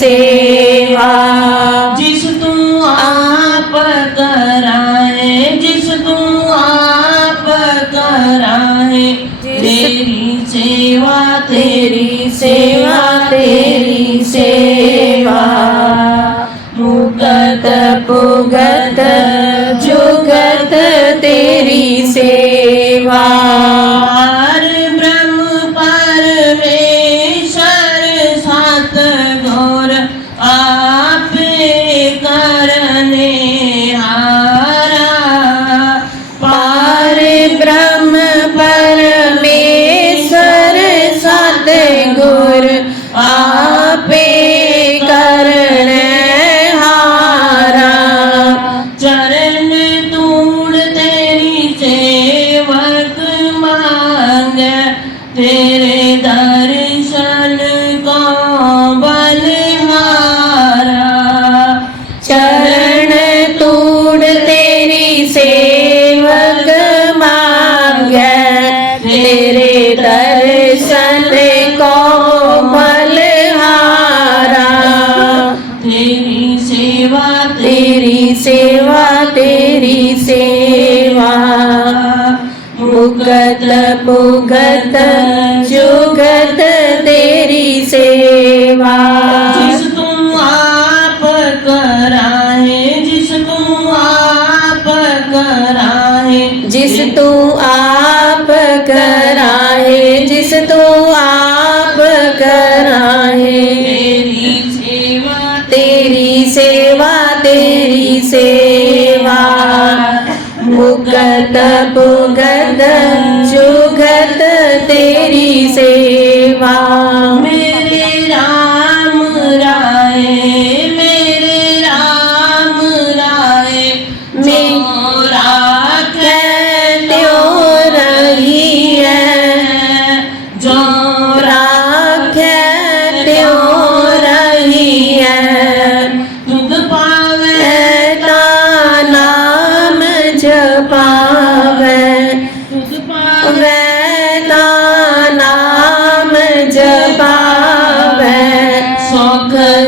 सेवा। जिस तू आप कराए जिस तू आप कराए तेरी सेवा तेरी सेवा तेरी सेवा। मुगत पुगत जुगत तेरी सेवा। जिस तुम आप कराए जिस तुम आप कराए जिस तू आप कराए जिस तू आप कराए तेरी सेवा तेरी सेवा तेरी सेवा। मुगत पुगत जुगत तेरी सेवा।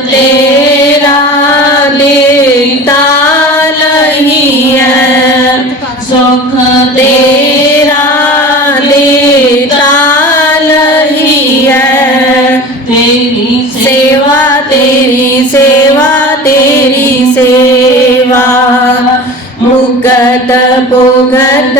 तेरा देता नहीं है। सुख तेरा देता नहीं है। तेरी सेवा तेरी सेवा तेरी सेवा। मुगत पुगत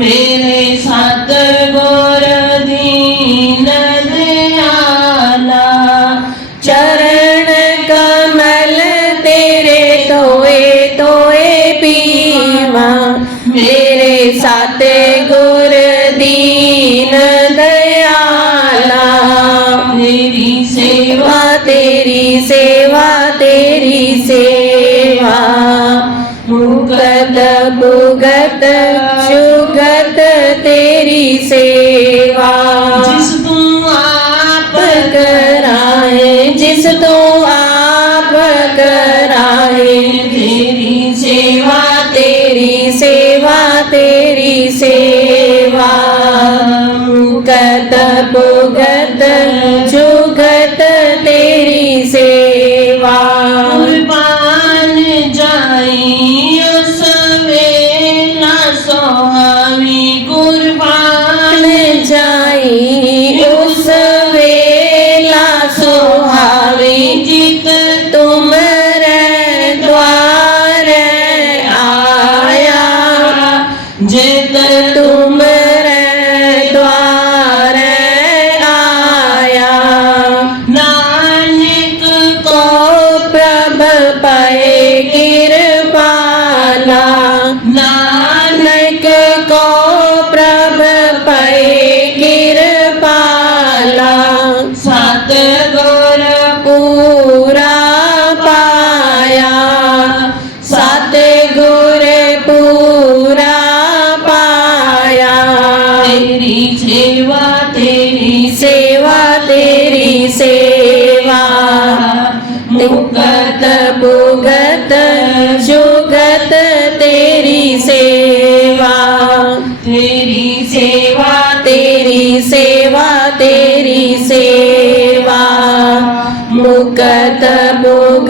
ਮੇਰੇ ਸਤ ਗੁਰ ਦੀਨ ਦਿਆਲਾ, ਚਰਨ ਕਮਲ ਤੇਰੇ ਤੋਏ ਤੋਏ ਪੀਵਾ। ਮੇਰੇ ਸਤ ਗੁਰ ਦੀਨ सेवा। जिस तू आप कराए जिस तू आप कराए तेरी सेवा तेरी सेवा तेरी सेवा। कतप Jesus. तेरी सेवा तेरी सेवा। तेरी सेवा मुकत भुगत जुगत तेरी सेवा। तेरी सेवा तेरी सेवा तेरी सेवा। मुकत भुगत